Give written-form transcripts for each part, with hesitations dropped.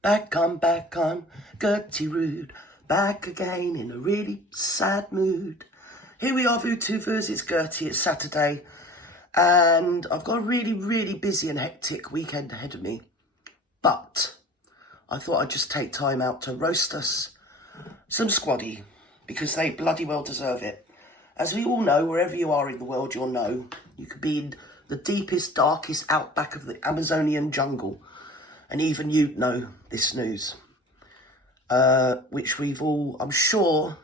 Back on, Gerty rude. Back again in a really sad mood. Here we are, VooTubers, it's Gerty, it's Saturday. And I've got a really busy and hectic weekend ahead of me. But I thought I'd just take time out to roast us some squaddy, because they bloody well deserve it. As we all know, wherever you are in the world, you'll know, you could be in the deepest, darkest outback of the Amazonian jungle, and even you'd know this news, which we've all, I'm sure,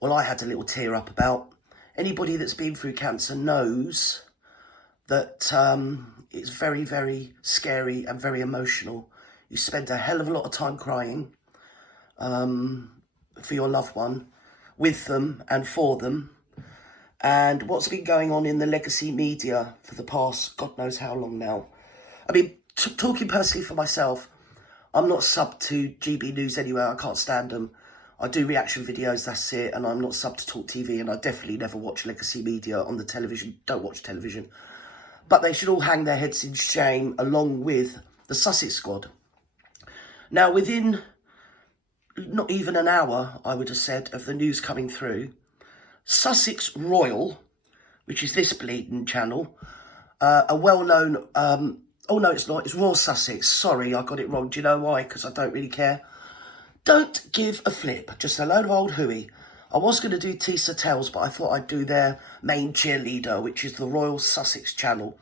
well, I had a little tear up about. Anybody that's been through cancer knows that it's very scary and very emotional. You spend a hell of a lot of time crying for your loved one, with them and for them. And what's been going on in the legacy media for the past God knows how long now. I mean, talking personally for myself, I'm not sub to GB News anywhere. I can't stand them. I do reaction videos, that's it. And I'm not sub to Talk TV, and I definitely never watch legacy media on the television. Don't watch television. But they should all hang their heads in shame, along with the Sussex squad. Now, within not even an hour, I would have said, of the news coming through, Sussex Royal, which is this bleeding channel, a well-known, oh no it's not, it's Royal Sussex, sorry, I got it wrong, do you know why? Because I don't really care. Don't give a flip, just a load of old hooey. I was going to do Tisa Tells, but I thought I'd do their main cheerleader, which is the Royal Sussex channel.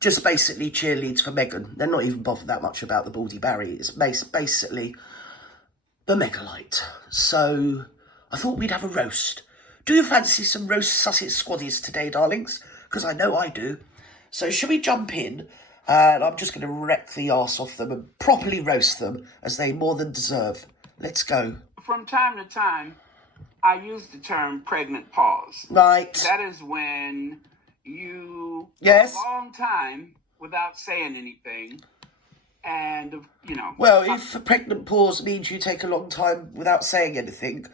Just basically cheerleads for Meghan. They're not even bothered that much about the Baldy Barry. It's basically the Megalite. So I thought we'd have a roast. Do you fancy some roast Sussex squaddies today, darlings? Because I know I do. So shall we jump in? And I'm just going to wreck the arse off them and properly roast them, as they more than deserve. Let's go. From time to time, I use the term pregnant pause. Right. That is when you yes. go a long time without saying anything. And, you know. Well, if a pregnant pause means you take a long time without saying anything,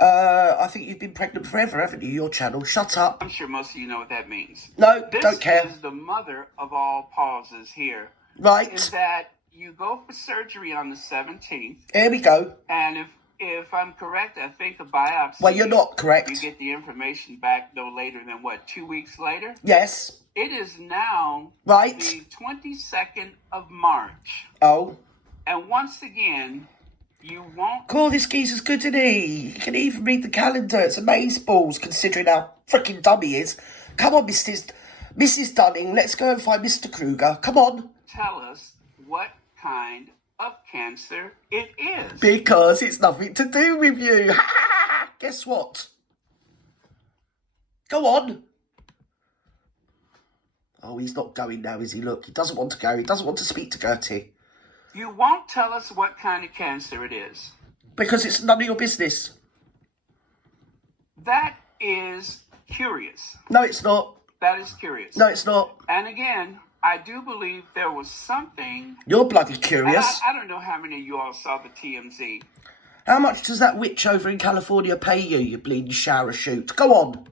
I think you've been pregnant forever, haven't you? Your channel. Shut up. I'm sure most of you know what that means. No, don't care. This is the mother of all pauses here. Right. Is that you go for surgery on the 17th. Here we go. And if I'm correct, I think a biopsy. Well, you're not correct. You get the information back no later than, what, 2 weeks later? Yes. It is now right. the 22nd of March. Oh. And once again, you won't... Cool, this geezer's good, isn't he? He can even read the calendar. It's amazeballs, considering how freaking dumb he is. Come on, Mrs. Dunning, let's go and find Mr. Kruger. Come on. Tell us what kind of cancer it is. Because it's nothing to do with you. Guess what? Go on. Oh, he's not going now, is he? Look, he doesn't want to go. He doesn't want to speak to Gerty. You won't tell us what kind of cancer it is. Because it's none of your business. That is curious. No, it's not. That is curious. No, it's not. And again, I do believe there was something... You're bloody curious. I don't know how many of you all saw the TMZ. How much does that witch over in California pay you, you bleeding shower shoot? Go on.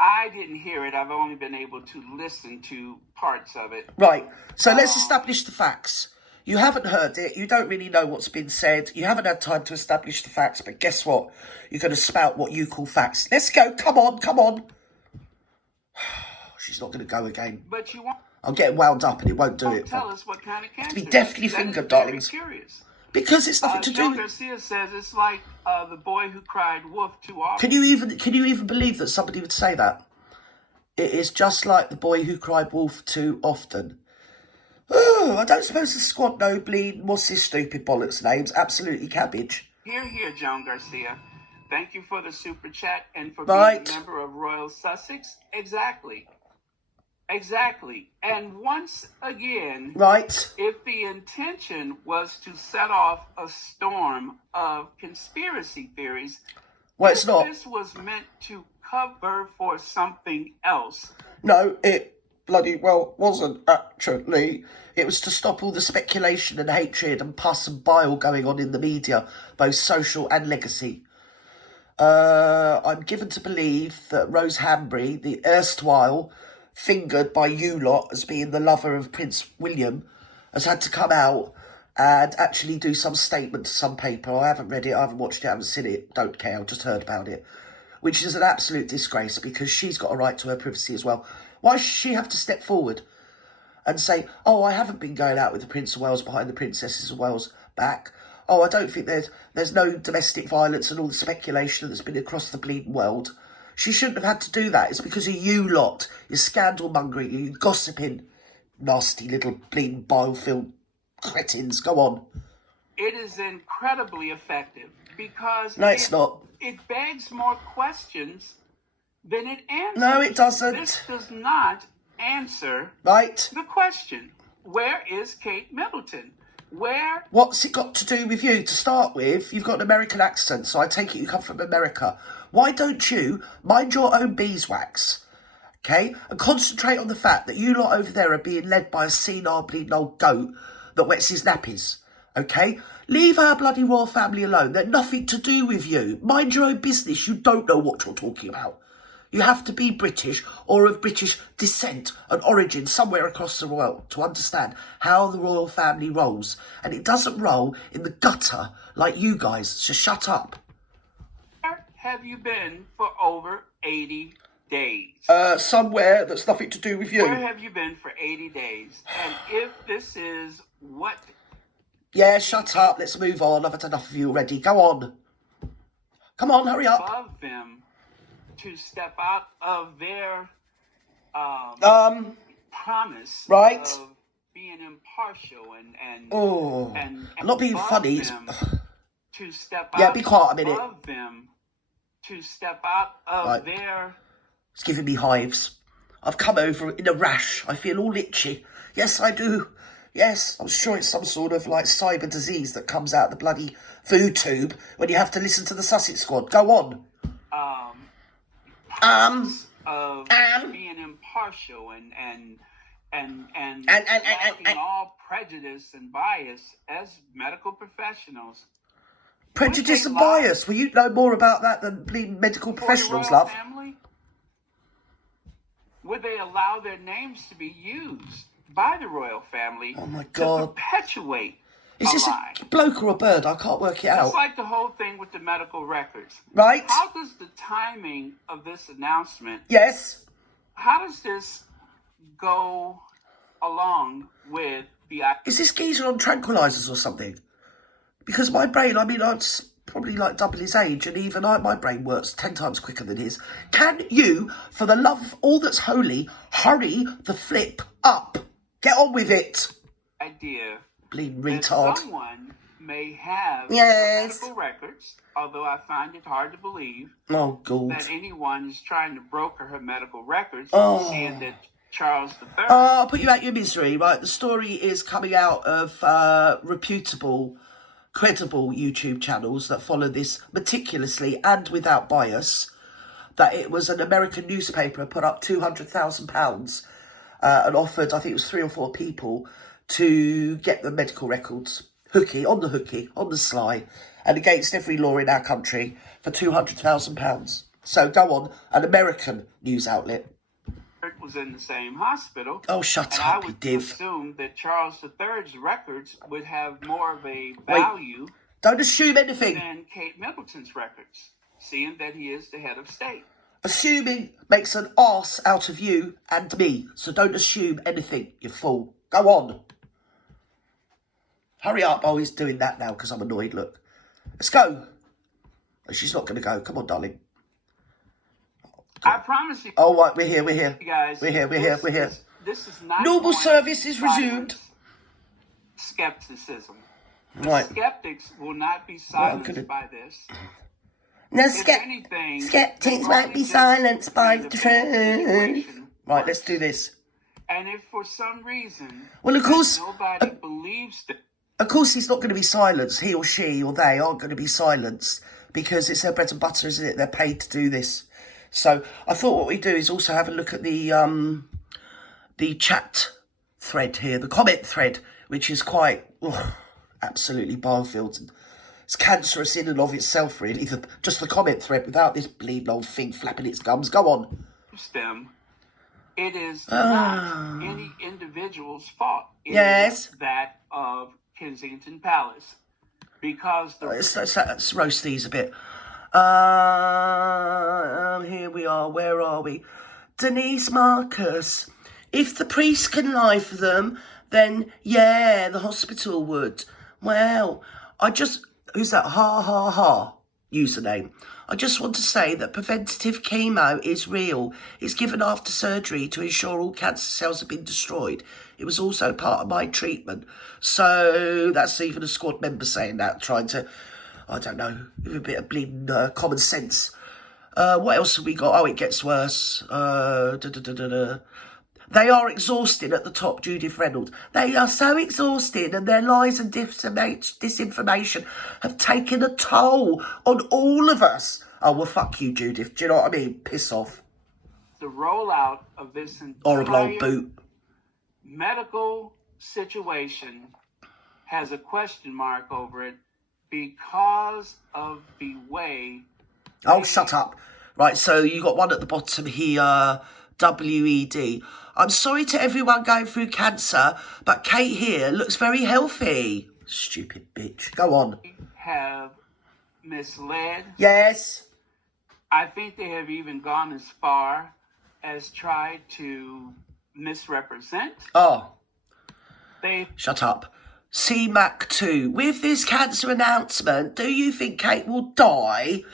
I didn't hear it. I've only been able to listen to parts of it. Right. So let's establish the facts. You haven't heard it. You don't really know what's been said. You haven't had time to establish the facts. But guess what? You're going to spout what you call facts. Let's go. Come on. Come on. She's not going to go again. But you won't. I'm getting wound up and it won't do it. Tell us what kind of cancer. To be definitely fingered, darlings. Curious. Because it's nothing to do with... Garcia says it's like the boy who cried wolf too often. Can you even believe that somebody would say that? It is just like the boy who cried wolf too often. Oh, I don't suppose the squad know bleed Moss's stupid bollocks names. Absolutely cabbage. Here, John Garcia. Thank you for the super chat and for right. being a member of Royal Sussex. Exactly. And once again, right. If the intention was to set off a storm of conspiracy theories, well, it's not. This was meant to cover for something else. No, it bloody well wasn't, actually. It was to stop all the speculation and hatred and pus and bile going on in the media, both social and legacy. I'm given to believe that Rose Hanbury, the erstwhile fingered by you lot as being the lover of Prince William, has had to come out and actually do some statement to some paper. I haven't read it, I haven't watched it, I haven't seen it, don't care, I've just heard about it. Which is an absolute disgrace because she's got a right to her privacy as well. Why should she have to step forward and say, oh, I haven't been going out with the Prince of Wales behind the Princesses of Wales back. Oh, I don't think there's no domestic violence and all the speculation that's been across the bleeding world. She shouldn't have had to do that. It's because of you lot. You're scandal mongering, you gossiping, nasty little bleeding bile-filled cretins. Go on. It is incredibly effective because No, it's not. It begs more questions than it answers. No, it doesn't. This does not answer Right. the question. Where is Kate Middleton? Where? What's it got to do with you? To start with, you've got an American accent, so I take it you come from America. Why don't you mind your own beeswax, okay, and concentrate on the fact that you lot over there are being led by a senile bleeding old goat that wets his nappies, okay? Leave our bloody royal family alone. They're nothing to do with you. Mind your own business. You don't know what you're talking about. You have to be British or of British descent and origin somewhere across the world to understand how the royal family rolls. And it doesn't roll in the gutter like you guys, so shut up. Where have you been for over 80 days? Somewhere that's nothing to do with you. Where have you been for 80 days? And if this is what... Yeah, shut up. Let's move on. I've had enough of you already. Go on. Come on, hurry up. Above them to step out of their promise right. of being impartial and I'm not being funny. To step yeah, out be quiet a minute. Above them to step out of right. their... It's giving me hives. I've come over in a rash. I feel all itchy. Yes, I do. Yes, I'm sure it's some sort of like cyber disease that comes out the bloody food tube when you have to listen to the Sussex Squad. Go on. Of being impartial and lacking all prejudice and bias as medical professionals. Prejudice and bias? Well, you know more about that than bleeding medical professionals, love. Family? Would they allow their names to be used by the royal family to perpetuate Is this a bloke or a bird? I can't work it out. It's like the whole thing with the medical records. Right. How does the timing of this announcement... Yes. How does this go along with the... Is this geezer on tranquilizers or something? Because my brain, I mean, I'm probably like double his age, and even my brain works 10 times quicker than his. Can you, for the love of all that's holy, hurry the flip up? Get on with it. Idea. Bleeding retard. Someone may have medical records, although I find it hard to believe that anyone is trying to broker her medical records, seeing that Charles III... I'll put you out your misery, right? The story is coming out of reputable, credible YouTube channels that follow this meticulously and without bias, that it was an American newspaper put up £200,000 and offered, I think it was 3 or 4 people, to get the medical records on the sly, and against every law in our country for £200,000. So go on, an American news outlet. Was in the same hospital. Oh, shut up, you div. I would assume that Charles III's records would have more of a value. Don't assume anything. Than Kate Middleton's records, seeing that he is the head of state. Assuming makes an arse out of you and me, so don't assume anything, you fool. Go on. Hurry up. Oh, he's doing that now because I'm annoyed. Look. Let's go. Oh, she's not going to go. Come on, darling. I promise you. Oh, right, we're here. You guys, we're here. This is not... Normal service is resumed. Skepticism. Right. Skeptics will not be silenced by this. No, skeptics won't be silenced by the truth. Right, let's do this. And if for some reason... Well, of course... Nobody believes that... Of course he's not going to be silenced. He or she or they aren't going to be silenced because it's their bread and butter, isn't it? They're paid to do this. So I thought what we do is also have a look at the chat thread here, the comment thread, which is quite absolutely bile-filled. It's cancerous in and of itself, really. Just the comment thread without this bleeding old thing flapping its gums. Go on. Them. It is not any individual's fault. It is that of Kensington Palace because the... Let's roast these a bit. Here we are. Where are we? Denise Marcus. If the priest can lie for them, then yeah, the hospital would. Well, who's that? Ha ha ha username. I just want to say that preventative chemo is real. It's given after surgery to ensure all cancer cells have been destroyed. It was also part of my treatment. So that's even a squad member saying that, trying to, I don't know, with a bit of bleeding common sense. What else have we got? Oh, it gets worse. They are exhausted at the top, Judith Reynolds. They are so exhausted and their lies and disinformation have taken a toll on all of us. Oh, well, fuck you, Judith. Do you know what I mean? Piss off. The rollout of this horrible old boot medical situation has a question mark over it because of the way... Oh, shut up. Right, so you got one at the bottom here, WED. I'm sorry to everyone going through cancer, but Kate here looks very healthy. Stupid bitch. Go on. Have misled. Yes. I think they have even gone as far as tried to misrepresent. Oh. Shut up. CMAC2. With this cancer announcement, do you think Kate will die,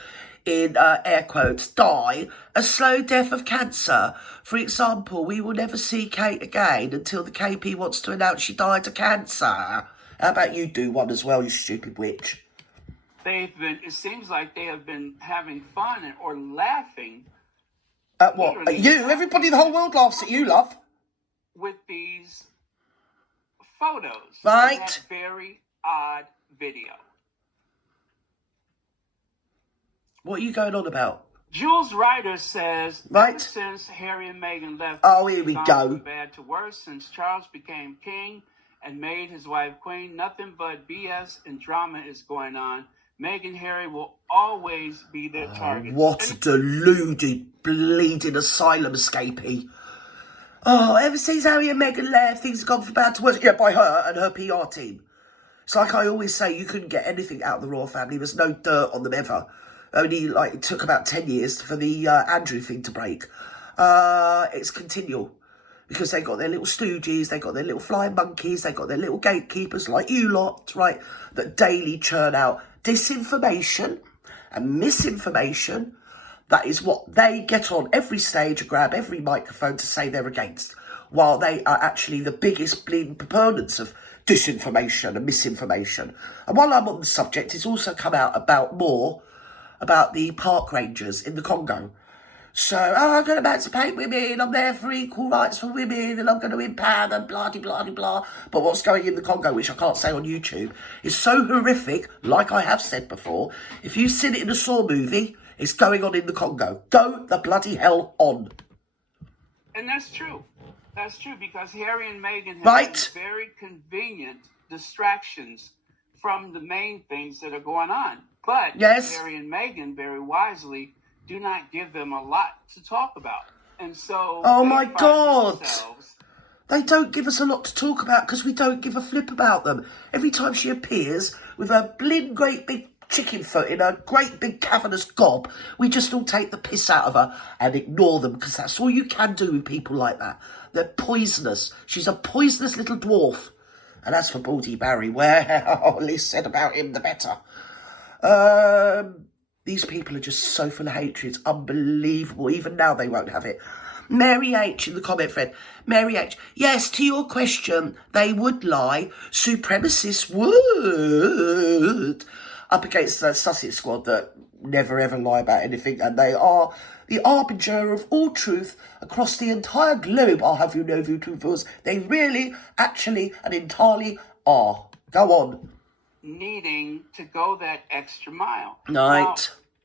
in air quotes, die a slow death of cancer? For example, we will never see Kate again until the KP wants to announce she died of cancer. How about you do one as well, you stupid witch? It seems like they have been having fun or laughing. At what? At you? Everybody in the whole world laughs at you, love. With these photos. Right. That very odd video. What are you going on about? Jules Ryder says, right. Ever since Harry and Meghan left, oh, here we go. From bad to worse. Since Charles became king and made his wife queen, nothing but BS and drama is going on. Meghan and Harry will always be their target. What a deluded, bleeding asylum escapee. Oh, ever since Harry and Meghan left, things have gone from bad to worse. Yeah, by her and her PR team. It's like I always say, you couldn't get anything out of the royal family. There's no dirt on them ever. Only, it took about 10 years for the Andrew thing to break. It's continual. Because they got their little stooges, they got their little flying monkeys, they got their little gatekeepers like you lot, right, that daily churn out disinformation and misinformation. That is what they get on every stage and grab every microphone to say they're against, while they are actually the biggest bleeding proponents of disinformation and misinformation. And while I'm on the subject, it's also come out about the park rangers in the Congo. So, I'm going to emancipate women, I'm there for equal rights for women, and I'm going to empower them, blah, blah, blah, blah. But what's going in the Congo, which I can't say on YouTube, is so horrific, like I have said before. If you've seen it in a Saw movie, it's going on in the Congo. Go the bloody hell on. And that's true. That's true, because Harry and Meghan have right. been very convenient distractions from the main things that are going on. But yes. Harry and Meghan, very wisely, do not give them a lot to talk about. And so... oh my God! They don't give us a lot to talk about because we don't give a flip about them. Every time she appears with her great big chicken foot in a great big cavernous gob, we just all take the piss out of her and ignore them, because that's all you can do with people like that. They're poisonous. She's a poisonous little dwarf. And as for Baldy Barry, well, less said about him, the better. These people are just so full of hatred. It's unbelievable. Even now, they won't have it. Mary H in the comment thread. Mary H. Yes, to your question, they would lie. Supremacists would. Up against the Sussex squad that never ever lie about anything. And they are the arbinger of all truth across the entire globe. I'll have you know, you truthers. They really, actually, and entirely are. Go on. Needing to go that extra mile. Right. Now,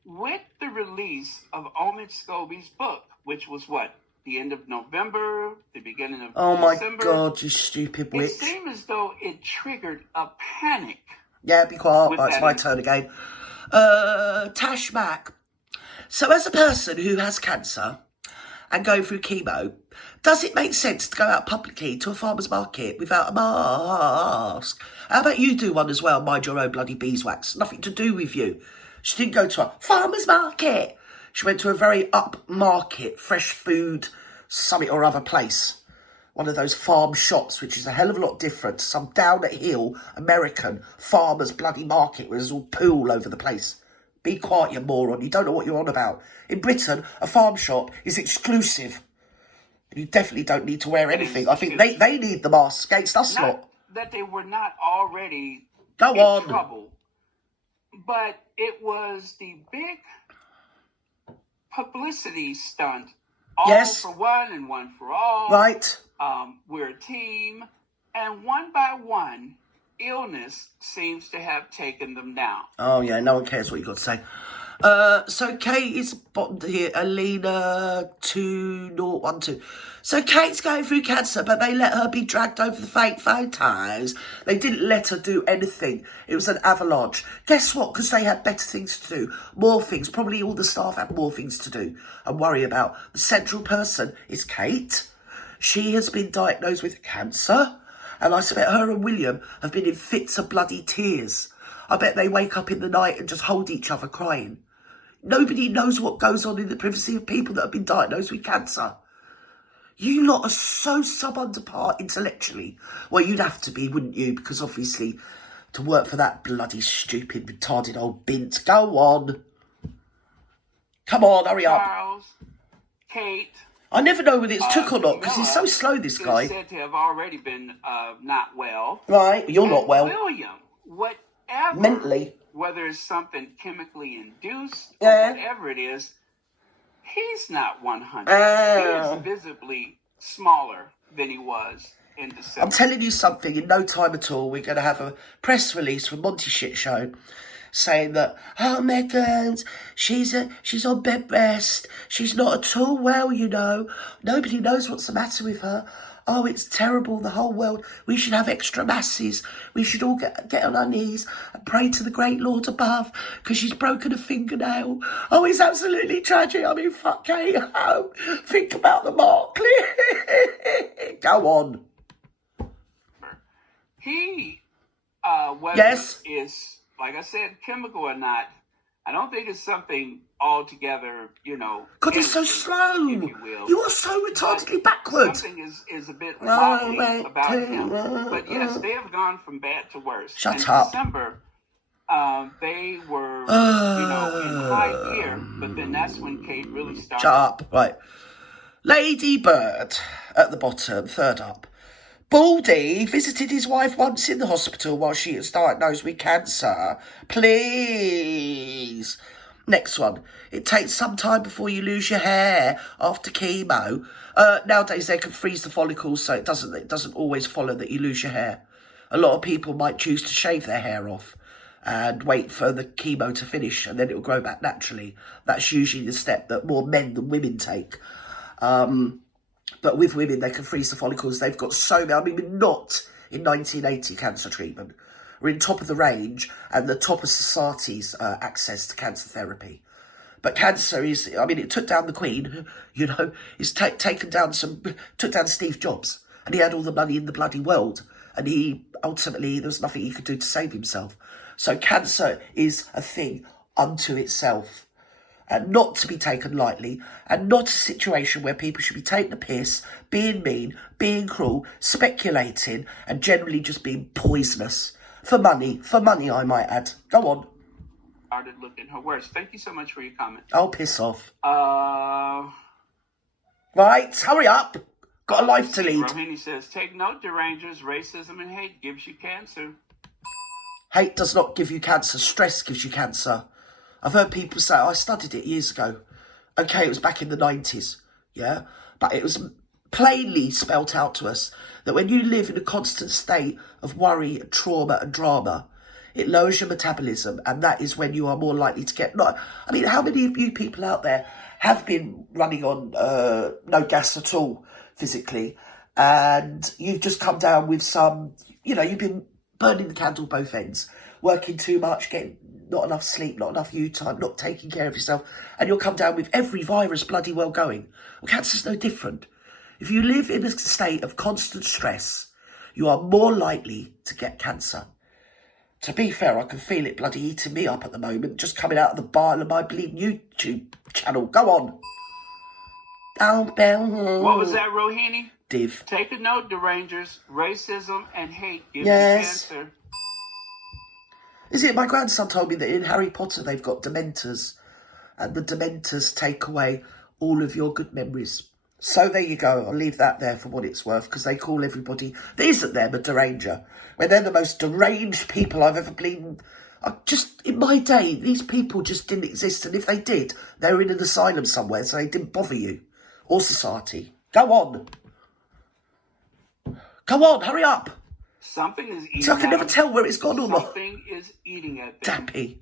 with the release of Omid Scobie's book, which was what? The end of November, the beginning of December. My God, you stupid witch. It seemed as though it triggered a panic. Yeah, be quiet. It's my turn again. Tash Mack. So as a person who has cancer and going through chemo, Does it make sense to go out publicly to a farmer's market without a mask? How about you do one as well, mind your own bloody beeswax? Nothing to do with you. She didn't go to a farmer's market. She went to a very upmarket, fresh food, something or other place. One of those farm shops, which is a hell of a lot different to some down-at-hill American farmer's bloody market where there's all poo all over the place. Be quiet, you moron. You don't know what you're on about. In Britain, a farm shop is exclusive. You definitely don't need to wear anything. I think they need the mask against us lot. That they were not already in trouble, but it was the big publicity stunt. All for one and one for all. Right. We're a team. And one by one, illness seems to have taken them down. Oh, yeah. No one cares what you got to say. So Kate is bottomed here. Alina 2012. So Kate's going through cancer, but they let her be dragged over the fake photos. They didn't let her do anything. It was an avalanche. Guess what? Because they had better things to do. More things. Probably all the staff had more things to do and worry about. The central person is Kate. She has been diagnosed with cancer. And I bet her and William have been in fits of bloody tears. I bet they wake up in the night and just hold each other crying. Nobody knows what goes on in the privacy of people that have been diagnosed with cancer. You lot are so sub-under par intellectually. Well, you'd have to be, wouldn't you? Because obviously, to work for that bloody stupid, retarded old bint. Go on. Come on, hurry up. Charles, Kate. I never know whether it's took or not, because he's so slow, this guy. He's said to have already been not well. Right, you're not well. William, whatever. Mentally. Whether it's something chemically induced or whatever it is, he's not 100. He is visibly smaller than he was in December. I'm telling you something, in no time at all, we're going to have a press release from Monty Shit Show saying that, oh, Meghan's, she's on bed rest. She's not at all well, you know. Nobody knows what's the matter with her. Oh, it's terrible, the whole world. We should have extra masses. We should all get on our knees and pray to the great Lord above because she's broken a fingernail. Oh, it's absolutely tragic. I mean, fuck, Kate. Oh, think about the mark. Go on. He, whether is, like I said, chemical or not, I don't think it's something altogether, you know. God, he's so slow. You are so retardedly backwards. Something is a bit wobbly about him. But yes, they have gone from bad to worse. Shut up. In December, they were, you know, in high gear. But then that's when Kate really started. Shut up. Right. Lady Bird at the bottom, third up. Baldy visited his wife once in the hospital while she was diagnosed with cancer. Please. Next one. It takes some time before you lose your hair after chemo. Nowadays they can freeze the follicles, so it doesn't always follow that you lose your hair. A lot of people might choose to shave their hair off and wait for the chemo to finish, and then it will grow back naturally. That's usually the step that more men than women take. But with women, they can freeze the follicles. They've got so many. I mean, we're not in 1980 cancer treatment. We're in top of the range and the top of society's access to cancer therapy. But cancer is, I mean, it took down the Queen, you know, it's took down Steve Jobs. And he had all the money in the bloody world. And he, ultimately, there was nothing he could do to save himself. So cancer is a thing unto itself. And not to be taken lightly, and not a situation where people should be taking the piss, being mean, being cruel, speculating, and generally just being poisonous. For money, I might add. Go on. Started looking her worst. Thank you so much for your comment. I'll piss off. Right, hurry up. Got a life to lead. Rohini says, take note, derangers, racism and hate gives you cancer. Hate does not give you cancer. Stress gives you cancer. I've heard people say, I studied it years ago. Okay, it was back in the 90s, yeah? But it was plainly spelt out to us that when you live in a constant state of worry, trauma and drama, it lowers your metabolism, and that is when you are more likely to get... I mean, how many of you people out there have been running on no gas at all physically, and you've just come down with some... You know, you've been burning the candle both ends, working too much, getting... not enough sleep, not enough you time, not taking care of yourself, and you'll come down with every virus bloody well going. Well, cancer's no different. If you live in a state of constant stress, you are more likely to get cancer. To be fair, I can feel it bloody eating me up at the moment, just coming out of the bile of my bleeding YouTube channel. Go on. What was that, Rohini? Div. Take a note, derangers. Racism and hate give you cancer. Is it? My grandson told me that in Harry Potter they've got Dementors, and the Dementors take away all of your good memories. So there you go. I'll leave that there for what it's worth, because they call everybody that isn't them a deranger, when they're the most deranged people I've ever been. In my day, these people just didn't exist, and if they did, they were in an asylum somewhere, so they didn't bother you or society. Go on. Come on, hurry up. Something is eating. So I can never tell where it's gone or not. Something is eating at them. Dappy.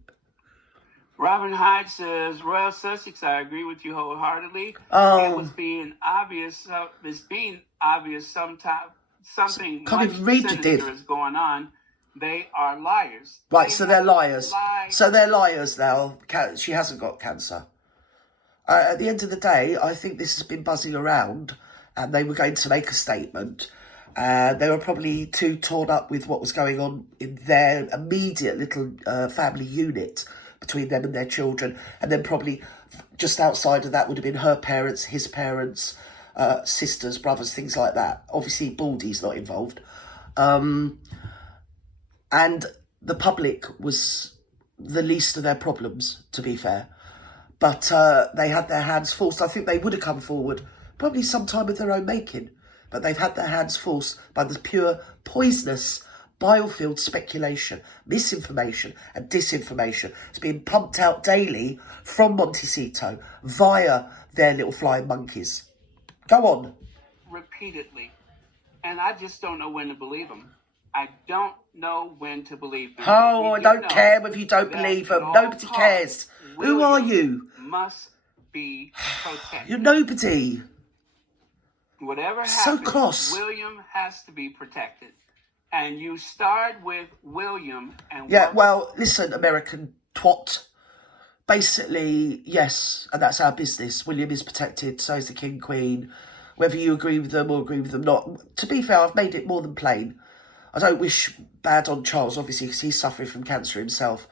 Robin Hyde says, Royal Sussex, I agree with you wholeheartedly. It was being obvious. It's being obvious sometimes. Something much sinister is going on. They are liars. Right, so they're liars. So they're liars now. She hasn't got cancer. At the end of the day, I think this has been buzzing around, and they were going to make a statement. They were probably too torn up with what was going on in their immediate little family unit between them and their children. And then probably just outside of that would have been her parents, his parents, sisters, brothers, things like that. Obviously, Baldy's not involved. And the public was the least of their problems, to be fair. But they had their hands forced. I think they would have come forward probably sometime of their own making. But they've had their hands forced by the pure poisonous bile-filled speculation, misinformation and disinformation. It's being pumped out daily from Montecito via their little flying monkeys. Go on. Repeatedly. And I just don't know when to believe them. I don't know when to believe them. Oh, I don't care if you don't believe them. Nobody cares. Who are you? Must be protected. You're nobody. Whatever happens, so cross. William has to be protected. And you start with William and... Yeah, well, listen, American twat. Basically, yes, and that's our business. William is protected, so is the King, Queen. Whether you agree with them or agree with them not. To be fair, I've made it more than plain. I don't wish bad on Charles, obviously, because he's suffering from cancer himself.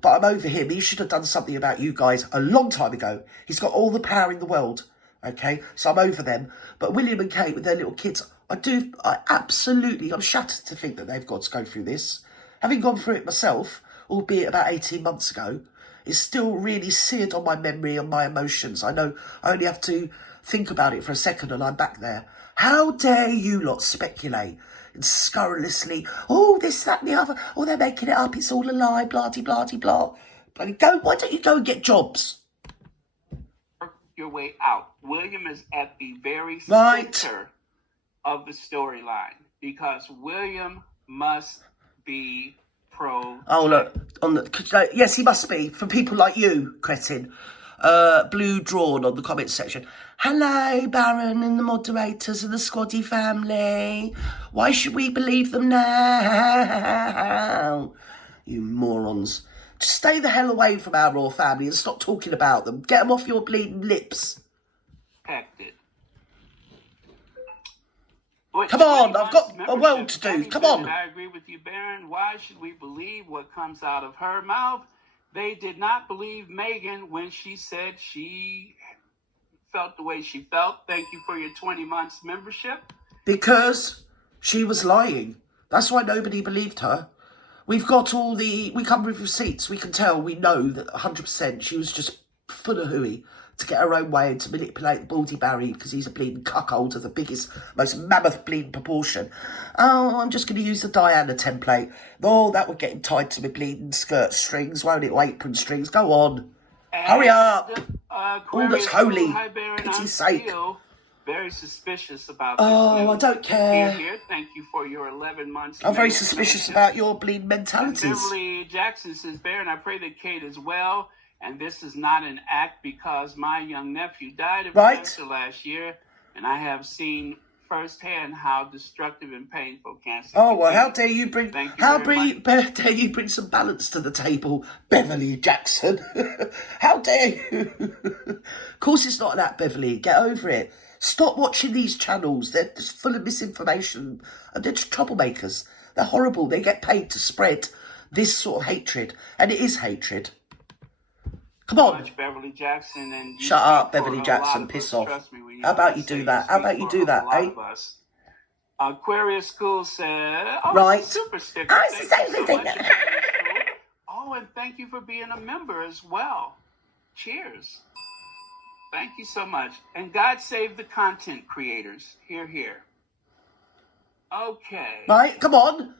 But I'm over him. He should have done something about you guys a long time ago. He's got all the power in the world. Okay, so I'm over them. But William and Kate with their little kids, I'm shattered to think that they've got to go through this. Having gone through it myself, albeit about 18 months ago, it's still really seared on my memory and my emotions. I know I only have to think about it for a second and I'm back there. How dare you lot speculate and scurrilously, oh, this, that and the other, oh, they're making it up, it's all a lie, blah-de-blah-de-blah. Why don't you go and get jobs? Your way out. William is at the very center of the storyline because William must be pro. Oh look, yes, he must be. For people like you, cretin. Blue drawn on the comments section. Hello, Baron and the moderators of the Squaddy family. Why should we believe them now? You morons. Just stay the hell away from our royal family and stop talking about them. Get them off your bleeding lips. Come on, I've got a world to do. Come on. I agree with you, Baron. Why should we believe what comes out of her mouth? They did not believe Meghan when she said she felt the way she felt. Thank you for your 20 months membership. Because she was lying. That's why nobody believed her. We've got we come with receipts. We can tell, we know that 100% she was just full of hooey to get her own way and to manipulate Baldy Barry because he's a bleeding cuckold of the biggest, most mammoth bleeding proportion. Oh, I'm just going to use the Diana template. Oh, that would get him tied to my bleeding skirt strings, won't it? Or apron strings. Go on. Hurry up. All that's holy. Pity's sake. Very suspicious about this. Oh, I don't care. Here. Thank you for your 11 months. I'm very suspicious about your bleeding mentalities. Beverly Jackson says, Baron, I pray that Kate is well, and this is not an act because my young nephew died of cancer last year, and I have seen firsthand how destructive and painful cancer Oh, can well, be. how dare you bring dare you bring some balance to the table, Beverly Jackson? How dare you? Of course it's not that, Beverly. Get over it. Stop watching these channels. They're just full of misinformation. And they're just troublemakers. They're horrible. They get paid to spread this sort of hatred. And it is hatred. Come on. Much Beverly Jackson, and shut up, Beverly Jackson. Piss off. How about you do that? How about you do that, eh? Aquarius School said, "Oh, right. It's a super sticker. Oh, it's the same thing. Oh, and thank you for being a member as well. Cheers. Thank you so much. And God save the content creators. Hear, hear. Okay. Right, come on.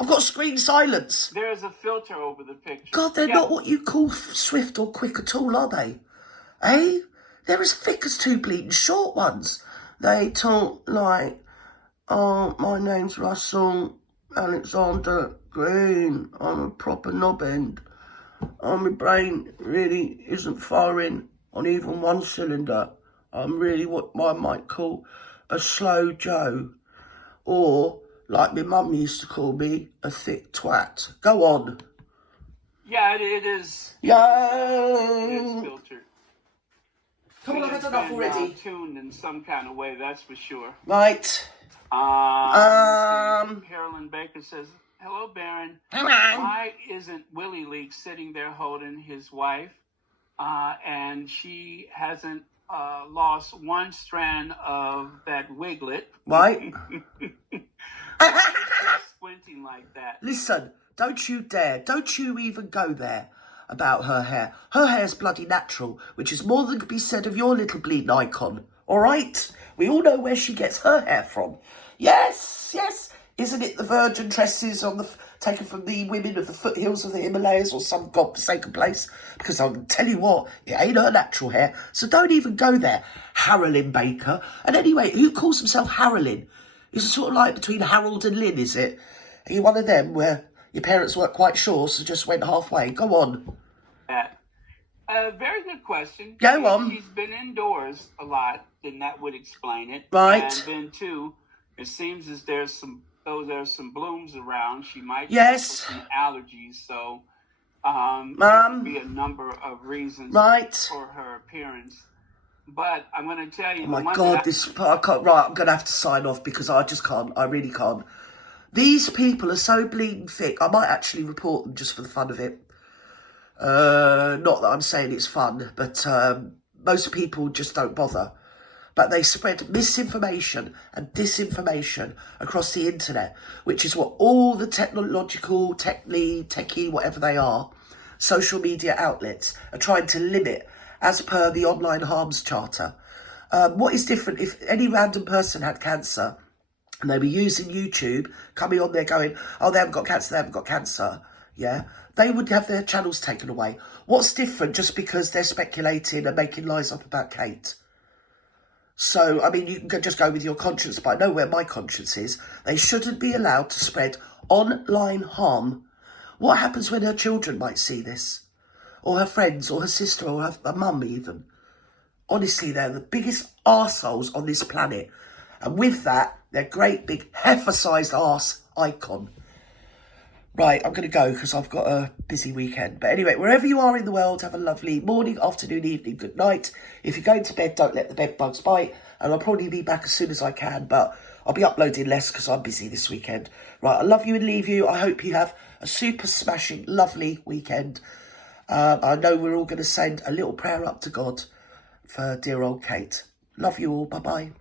I've got screen silence. There's a filter over the picture. God, they're not what you call swift or quick at all, are they? Eh? They're as thick as two bleeding short ones. They talk like, oh, my name's Russell Alexander Green. I'm a proper knobbend. Oh, my brain really isn't firing on even one cylinder. I'm really what I might call a slow Joe. Or, like my mum used to call me, a thick twat. Go on. Yeah, it is. Yo! It is filtered. Come on, I've had enough already. Tuned in some kind of way, that's for sure. Right. Carolyn Baker says, "Hello, Baron. Hello. Why isn't Willie Leak sitting there holding his wife, and she hasn't lost one strand of that wiglet?" Right. Squinting like that. Listen, don't you dare. Don't you even go there about her hair. Her hair's bloody natural, which is more than could be said of your little bleeding icon. All right? We all know where she gets her hair from. Yes, yes. Isn't it the virgin tresses on the taken from the women of the foothills of the Himalayas or some godforsaken place? Because I'll tell you what, it ain't her natural hair. So don't even go there, Harolyn Baker. And anyway, who calls himself Harolyn? Is it sort of like between Harold and Lynn, is it? Are you one of them where your parents weren't quite sure, so just went halfway? Go on. Very good question. Go on. She's been indoors a lot, then that would explain it. Right. And then, too, it seems as there's some blooms around. She might yes. have some allergies, so there could be a number of reasons for her appearance. But I'm going to tell you... Oh, my God, I can't... Right, I'm going to have to sign off because I just can't. I really can't. These people are so bleeding thick. I might actually report them just for the fun of it. Not that I'm saying it's fun, but most people just don't bother. But they spread misinformation and disinformation across the internet, which is what all the technological, techie, whatever they are, social media outlets are trying to limit as per the Online Harms Charter. What is different if any random person had cancer and they were using YouTube, coming on there going, oh, they haven't got cancer, yeah? They would have their channels taken away. What's different just because they're speculating and making lies up about Kate? So, I mean, you can just go with your conscience, but I know where my conscience is. They shouldn't be allowed to spread online harm. What happens when her children might see this? Or her friends, or her sister, or her mum even? Honestly, they're the biggest arseholes on this planet. And with that, they're great big heifer-sized arse icon. Right, I'm going to go because I've got a busy weekend. But anyway, wherever you are in the world, have a lovely morning, afternoon, evening, good night. If you're going to bed, don't let the bed bugs bite. And I'll probably be back as soon as I can, but I'll be uploading less because I'm busy this weekend. Right, I love you and leave you. I hope you have a super smashing, lovely weekend. I know we're all going to send a little prayer up to God for dear old Kate. Love you all. Bye-bye.